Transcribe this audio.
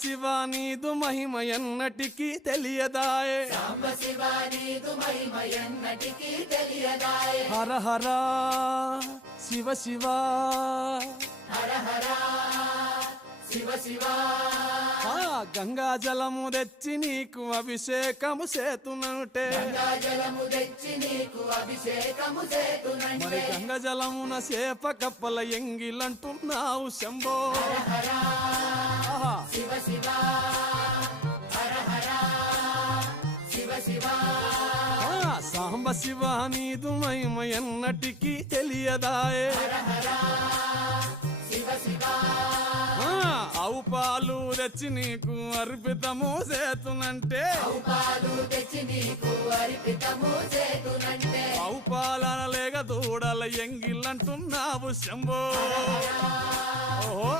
శివ నీదు మహిమ ఎన్నటికీ తెలియదాయే హర హర శివ శివ గంగా జలము తెచ్చి నీకు అభిషేకము చేతునంటే మరి గంగా జలమున సేప కప్పల ఎంగిలంటున్నావు శంభో సాంబ శివ నీదు మహిమ ఎన్నటికీ తెలియదాయే ఆవు పాలు తెచ్చి నీకు అర్పితము చేతునంటే ఆవు పాలన లేక దూడల ఎంగిల్లంటున్నావు శంభో ఓహో